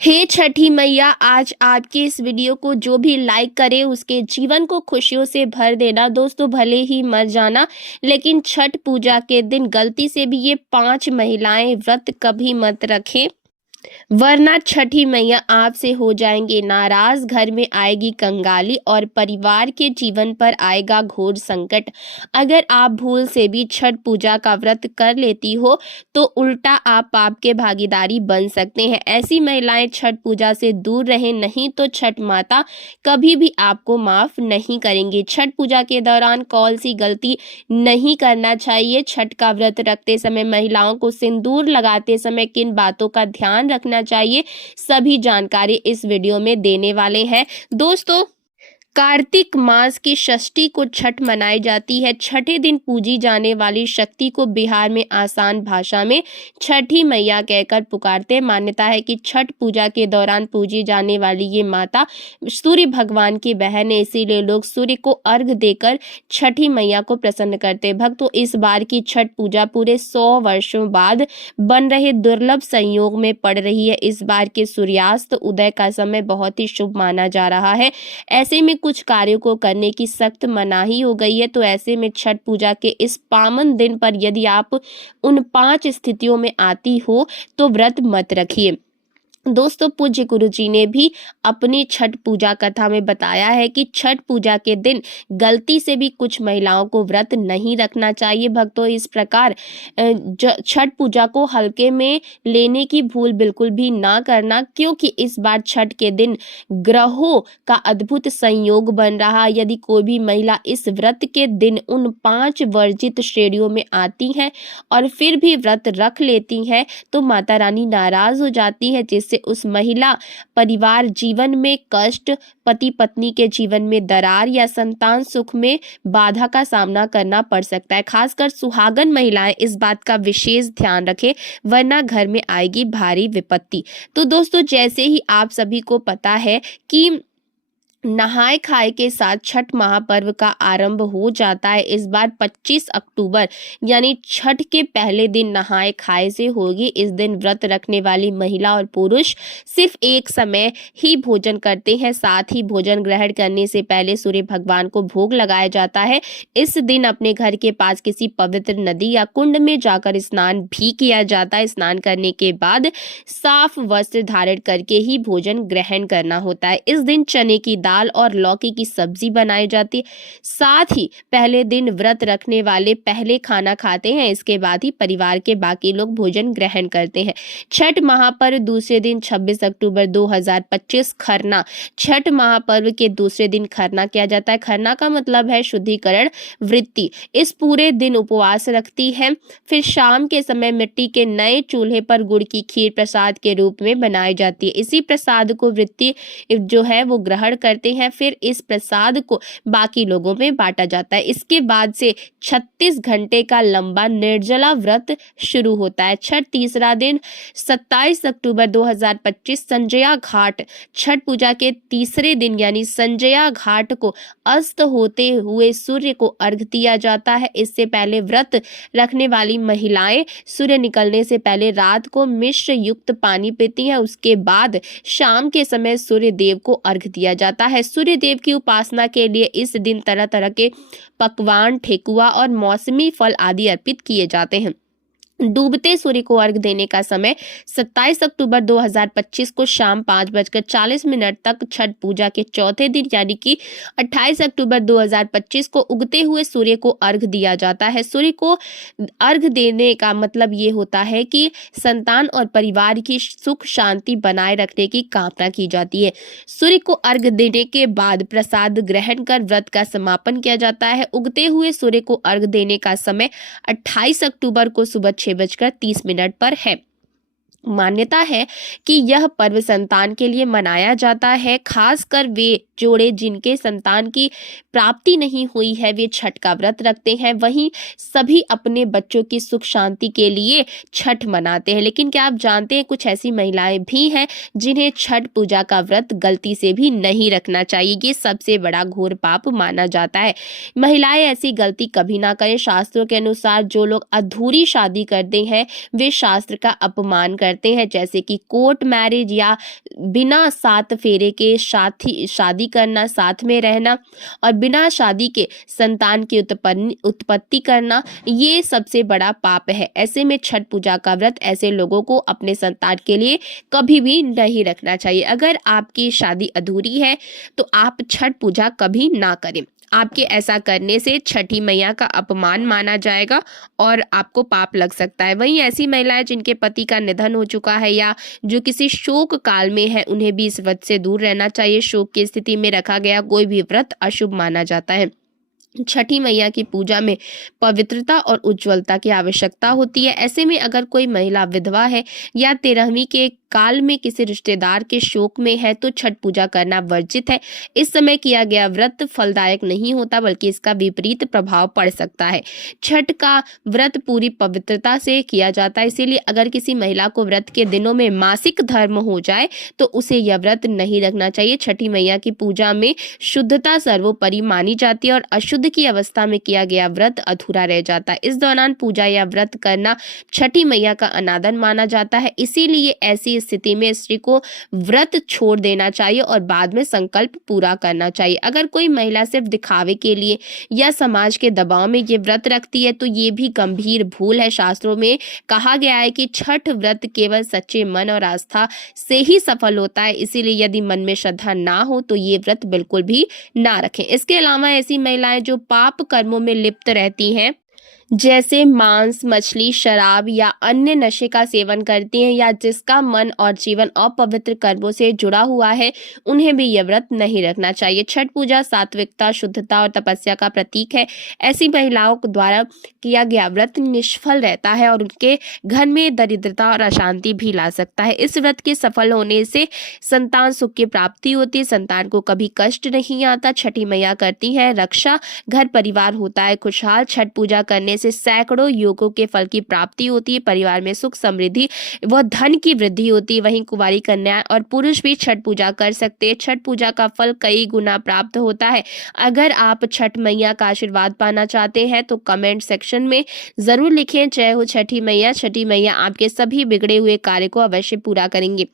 हे छठी मैया, आज आपके इस वीडियो को जो भी लाइक करे उसके जीवन को खुशियों से भर देना। दोस्तों, भले ही मर जाना, लेकिन छठ पूजा के दिन गलती से भी ये 5 महिलाएं व्रत कभी मत रखें, वरना छठी मैया आपसे हो जाएंगे नाराज, घर में आएगी कंगाली और परिवार के जीवन पर आएगा घोर संकट। अगर आप भूल से भी छठ पूजा का व्रत कर लेती हो तो उल्टा आप पाप के भागीदारी बन सकते हैं। ऐसी महिलाएं छठ पूजा से दूर रहें, नहीं तो छठ माता कभी भी आपको माफ नहीं करेंगी। छठ पूजा के दौरान कौन सी गलती नहीं करना चाहिए? छठ का व्रत रखते समय महिलाओं को सिंदूर लगाते समय किन बातों का ध्यान रखना चाहिए, सभी जानकारी इस वीडियो में देने वाले हैं। दोस्तों, कार्तिक मास की षष्ठी को छठ मनाई जाती है। छठे दिन पूजी जाने वाली शक्ति को बिहार में आसान भाषा में छठी मैया कहकर पुकारते हैं। मान्यता है कि छठ पूजा के दौरान पूजी जाने वाली ये माता सूर्य भगवान की बहन है, इसीलिए लोग सूर्य को अर्घ देकर छठी मैया को प्रसन्न करते हैं। भक्तों, इस बार की छठ पूजा पूरे 100 वर्षों बाद बन रहे दुर्लभ संयोग में पड़ रही है। इस बार के सूर्यास्त उदय का समय बहुत ही शुभ माना जा रहा है। ऐसे में कुछ कार्यों को करने की सख्त मनाही हो गई है। तो ऐसे में छठ पूजा के इस पावन दिन पर यदि आप उन 5 स्थितियों में आती हो तो व्रत मत रखिए। दोस्तों, पूज्य गुरु जी ने भी अपनी छठ पूजा कथा में बताया है कि छठ पूजा के दिन गलती से भी कुछ महिलाओं को व्रत नहीं रखना चाहिए। भक्तों, इस प्रकार छठ पूजा को हल्के में लेने की भूल बिल्कुल भी ना करना, क्योंकि इस बार छठ के दिन ग्रहों का अद्भुत संयोग बन रहा। यदि कोई भी महिला इस व्रत के दिन उन 5 वर्जित श्रेणियों में आती हैं और फिर भी व्रत रख लेती हैं तो माता रानी नाराज हो जाती है, जिससे उस महिला परिवार जीवन में कष्ट, पति पत्नी के जीवन में दरार या संतान सुख में बाधा का सामना करना पड़ सकता है। खासकर सुहागन महिलाएं इस बात का विशेष ध्यान रखें, वरना घर में आएगी भारी विपत्ति। तो दोस्तों, जैसे ही आप सभी को पता है कि नहाय खाए के साथ छठ महापर्व का आरंभ हो जाता है। इस बार 25 अक्टूबर यानी छठ के पहले दिन नहाय खाए से होगी। इस दिन व्रत रखने वाली महिला और पुरुष सिर्फ एक समय ही भोजन करते हैं। साथ ही भोजन ग्रहण करने से पहले सूर्य भगवान को भोग लगाया जाता है। इस दिन अपने घर के पास किसी पवित्र नदी या कुंड में जाकर स्नान भी किया जाता है। स्नान करने के बाद साफ वस्त्र धारण करके ही भोजन ग्रहण करना होता है। इस दिन चने की दाल और लौकी की सब्जी बनाई जाती है। साथ ही पहले दिन व्रत रखने वाले पहले खाना खाते हैं, इसके बाद ही परिवार के बाकी लोग भोजन ग्रहण करते हैं। छठ महापर्व दूसरे दिन 26 अक्टूबर 2025 खरना। छठ महापर्व के दूसरे दिन खरना किया जाता है। खरना का मतलब है शुद्धिकरण वृत्ति। इस पूरे दिन उपवास रखती है। फिर शाम के समय मिट्टी के नए चूल्हे पर गुड़ की खीर प्रसाद के रूप में बनाई जाती है। इसी प्रसाद को वृत्ति जो है वो ग्रहण करते हैं। फिर इस प्रसाद को बाकी लोगों में बांटा जाता है। इसके बाद से 36 घंटे का लंबा निर्जला व्रत शुरू होता है। छठ तीसरा दिन 27 अक्टूबर 2025 संजया घाट। छठ पूजा के तीसरे दिन यानी संजया घाट को अस्त होते हुए सूर्य को अर्घ दिया जाता है। इससे पहले व्रत रखने वाली महिलाएं सूर्य निकलने से पहले रात को मिश्र युक्त पानी पीती हैं। उसके बाद शाम के समय सूर्य देव को अर्घ दिया जाता है। सूर्य देव की उपासना के लिए इस दिन तरह तरह के पकवान, ठेकुआ और मौसमी फल आदि अर्पित किए जाते हैं। डूबते सूर्य को अर्घ देने का समय 27 अक्टूबर 2025 को शाम 5:40 तक। छठ पूजा के चौथे दिन यानी कि 28 अक्टूबर 2025 को उगते हुए सूर्य को अर्घ दिया जाता है। सूर्य को अर्घ देने का मतलब ये होता है कि संतान और परिवार की सुख शांति बनाए रखने की कामना की जाती है। सूर्य को अर्घ देने के बाद प्रसाद ग्रहण कर व्रत का समापन किया जाता है। उगते हुए सूर्य को अर्घ देने का समय 28 अक्टूबर को सुबह 6:30 पर है। मान्यता है कि यह पर्व संतान के लिए मनाया जाता है, खासकर वे जोड़े जिनके संतान की प्राप्ति नहीं हुई है वे छठ का व्रत रखते हैं। वहीं सभी अपने बच्चों की सुख शांति के लिए छठ मनाते हैं। लेकिन क्या आप जानते हैं कुछ ऐसी महिलाएं भी हैं जिन्हें छठ पूजा का व्रत गलती से भी नहीं रखना चाहिए। ये सबसे बड़ा घोर पाप माना जाता है। महिलाएं ऐसी गलती कभी ना करें। शास्त्रों के अनुसार जो लोग अधूरी शादी करते हैं वे शास्त्र का अपमान करते हैं, जैसे कि कोर्ट मैरिज या बिना 7 फेरे के शादी करना, साथ में रहना और बिना शादी के संतान की उत्पत्ति करना, ये सबसे बड़ा पाप है। ऐसे में छठ पूजा का व्रत ऐसे लोगों को अपने संतान के लिए कभी भी नहीं रखना चाहिए। अगर आपकी शादी अधूरी है तो आप छठ पूजा कभी ना करें। आपके ऐसा करने से छठी मैया का अपमान माना जाएगा और आपको पाप लग सकता है। वहीं ऐसी महिलाएं जिनके पति का निधन हो चुका है या जो किसी शोक काल में है उन्हें भी इस व्रत से दूर रहना चाहिए। शोक की स्थिति में रखा गया कोई भी व्रत अशुभ माना जाता है। छठी मैया की पूजा में पवित्रता और उज्ज्वलता की आवश्यकता होती है। ऐसे में अगर कोई महिला विधवा है या 13वीं के काल में किसी रिश्तेदार के शोक में है तो छठ पूजा करना वर्जित है। इस समय किया गया व्रत फलदायक नहीं होता बल्कि इसका विपरीत प्रभाव पड़ सकता है। छठ का व्रत पूरी पवित्रता से किया जाता है, इसीलिए अगर किसी महिला को व्रत के दिनों में मासिक धर्म हो जाए तो उसे यह व्रत नहीं रखना चाहिए। छठी मैया की पूजा में शुद्धता सर्वोपरि मानी जाती है और अशुद्ध की अवस्था में किया गया व्रत अधूरा रह जाता है। इस दौरान पूजा या व्रत करना छठी मैया का अनादर माना जाता है। इसीलिए ऐसी स्थिति में स्त्री को व्रत छोड़ देना चाहिए और बाद में संकल्प पूरा करना चाहिए। अगर कोई महिला सिर्फ दिखावे के लिए या समाज के दबाव में ये व्रत रखती है तो ये भी गंभीर भूल है। शास्त्रों में कहा गया है कि छठ व्रत केवल सच्चे मन और आस्था से ही सफल होता है, इसीलिए यदि मन में श्रद्धा ना हो तो ये व्रत बिल्कुल भी ना रखें। इसके अलावा ऐसी महिलाएं जो पाप कर्मों में लिप्त रहती हैं, जैसे मांस, मछली, शराब या अन्य नशे का सेवन करती हैं या जिसका मन और जीवन अपवित्र कर्मों से जुड़ा हुआ है, उन्हें भी यह व्रत नहीं रखना चाहिए। छठ पूजा सात्विकता, शुद्धता और तपस्या का प्रतीक है। ऐसी महिलाओं द्वारा किया गया व्रत निष्फल रहता है और उनके घर में दरिद्रता और अशांति भी ला सकता है। इस व्रत के सफल होने से संतान सुख की प्राप्ति होती है, संतान को कभी कष्ट नहीं आता। छठी मैया करती है रक्षा, घर परिवार होता है खुशहाल। छठ पूजा करने से सैकड़ों योगों के फल की प्राप्ति होती है, परिवार में सुख समृद्धि व धन की वृद्धि होती है। वहीं कुंवारी कन्या और पुरुष भी छठ पूजा कर सकते हैं। छठ पूजा का फल कई गुना प्राप्त होता है। अगर आप छठ मैया का आशीर्वाद पाना चाहते हैं तो कमेंट सेक्शन में जरूर लिखें जय हो छठी मैया। छठी मैया आपके सभी बिगड़े हुए कार्य को अवश्य पूरा करेंगे।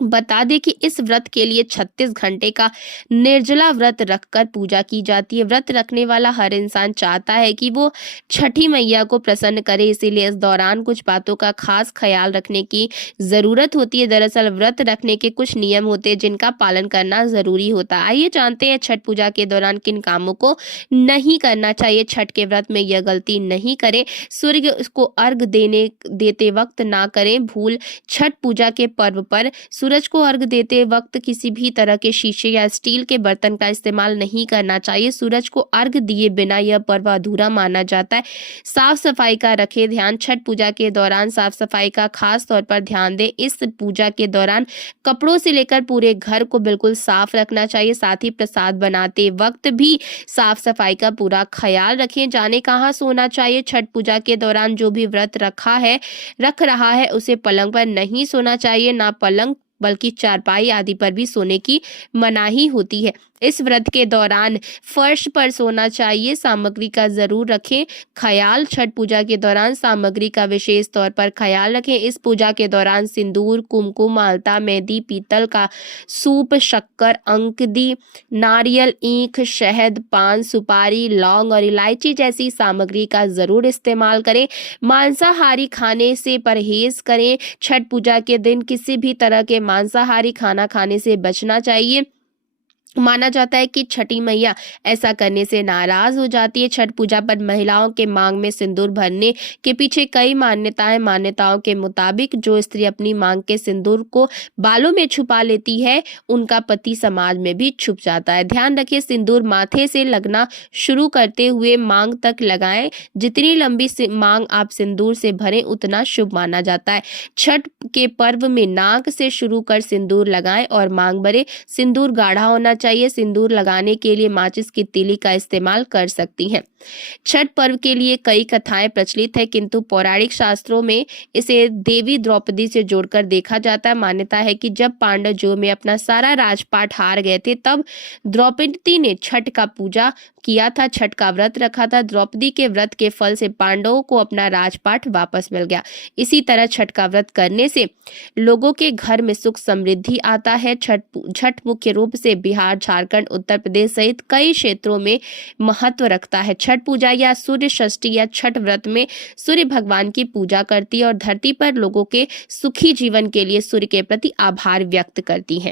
बता दें कि इस व्रत के लिए 36 घंटे का निर्जला व्रत रखकर पूजा की जाती है। व्रत रखने वाला हर इंसान चाहता है कि वो छठी मैया को प्रसन्न करे, इसीलिए इस दौरान कुछ बातों का खास ख्याल रखने की जरूरत होती है। दरअसल व्रत रखने के कुछ नियम होते हैं जिनका पालन करना जरूरी होता है। आइए जानते हैं छठ पूजा के दौरान किन कामों को नहीं करना चाहिए। छठ के व्रत में यह गलती नहीं करें, सूर्य को अर्घ देते वक्त ना करें भूल। छठ पूजा के पर्व पर सूरज को अर्घ देते वक्त किसी भी तरह के शीशे या स्टील के बर्तन का इस्तेमाल नहीं करना चाहिए। सूरज को अर्घ दिए बिना यह पर्व अधूरा माना जाता है। साफ सफाई का रखें ध्यान। छठ पूजा के दौरान साफ सफाई का खास तौर पर ध्यान दें। इस पूजा के दौरान कपड़ों से लेकर पूरे घर को बिल्कुल साफ रखना चाहिए। साथ ही प्रसाद बनाते वक्त भी साफ सफाई का पूरा ख्याल रखें। जाने कहाँ सोना चाहिए। छठ पूजा के दौरान जो भी व्रत रख रहा है उसे पलंग पर नहीं सोना चाहिए, ना पलंग बल्कि चारपाई आदि पर भी सोने की मनाही होती है। इस व्रत के दौरान फर्श पर सोना चाहिए। सामग्री का जरूर रखें ख्याल। छठ पूजा के दौरान सामग्री का विशेष तौर पर ख्याल रखें। इस पूजा के दौरान सिंदूर, कुमकुम, आलता, मेहंदी, पीतल का सूप, शक्कर, अंकदी, नारियल, ईख, शहद, पान, सुपारी, लौंग और इलायची जैसी सामग्री का जरूर इस्तेमाल करें। मांसाहारी खाने से परहेज करें। छठ पूजा के दिन किसी भी तरह के मांसाहारी खाना खाने से बचना चाहिए। माना जाता है कि छठी मैया ऐसा करने से नाराज हो जाती है। छठ पूजा पर महिलाओं के मांग में सिंदूर भरने के पीछे कई मान्यताओं के मुताबिक जो स्त्री अपनी मांग के सिंदूर को बालों में छुपा लेती है उनका पति समाज में भी छुप जाता है। ध्यान रखें सिंदूर माथे से लगना शुरू करते हुए मांग तक लगाएं। जितनी लंबी मांग आप सिंदूर से भरें उतना शुभ माना जाता है। छठ के पर्व में नाक से शुरू कर सिंदूर लगाएं और मांग भरें। सिंदूर गाढ़ा होना चाहिए। सिंदूर लगाने के लिए माचिस की तीली का इस्तेमाल कर सकती हैं। छठ पर्व के लिए कई कथाएं प्रचलित है, किंतु पौराणिक शास्त्रों में इसे देवी द्रौपदी से जोड़कर देखा जाता है। मान्यता है कि जब पांडव जो में अपना सारा राजपाट हार गए थे, तब द्रौपदी ने छठ का पूजा किया था, छठ का व्रत रखा था। द्रौपदी के व्रत के फल से पांडवों को अपना राजपाट वापस मिल गया। इसी तरह छठ का व्रत करने से लोगों के घर में सुख समृद्धि आता है। छठ मुख्य रूप से बिहार, झारखंड, उत्तर प्रदेश सहित कई क्षेत्रों में महत्व रखता है। छठ पूजा या सूर्य षष्ठी या छठ व्रत में सूर्य भगवान की पूजा करती है और धरती पर लोगों के सुखी जीवन के लिए सूर्य के प्रति आभार व्यक्त करती है।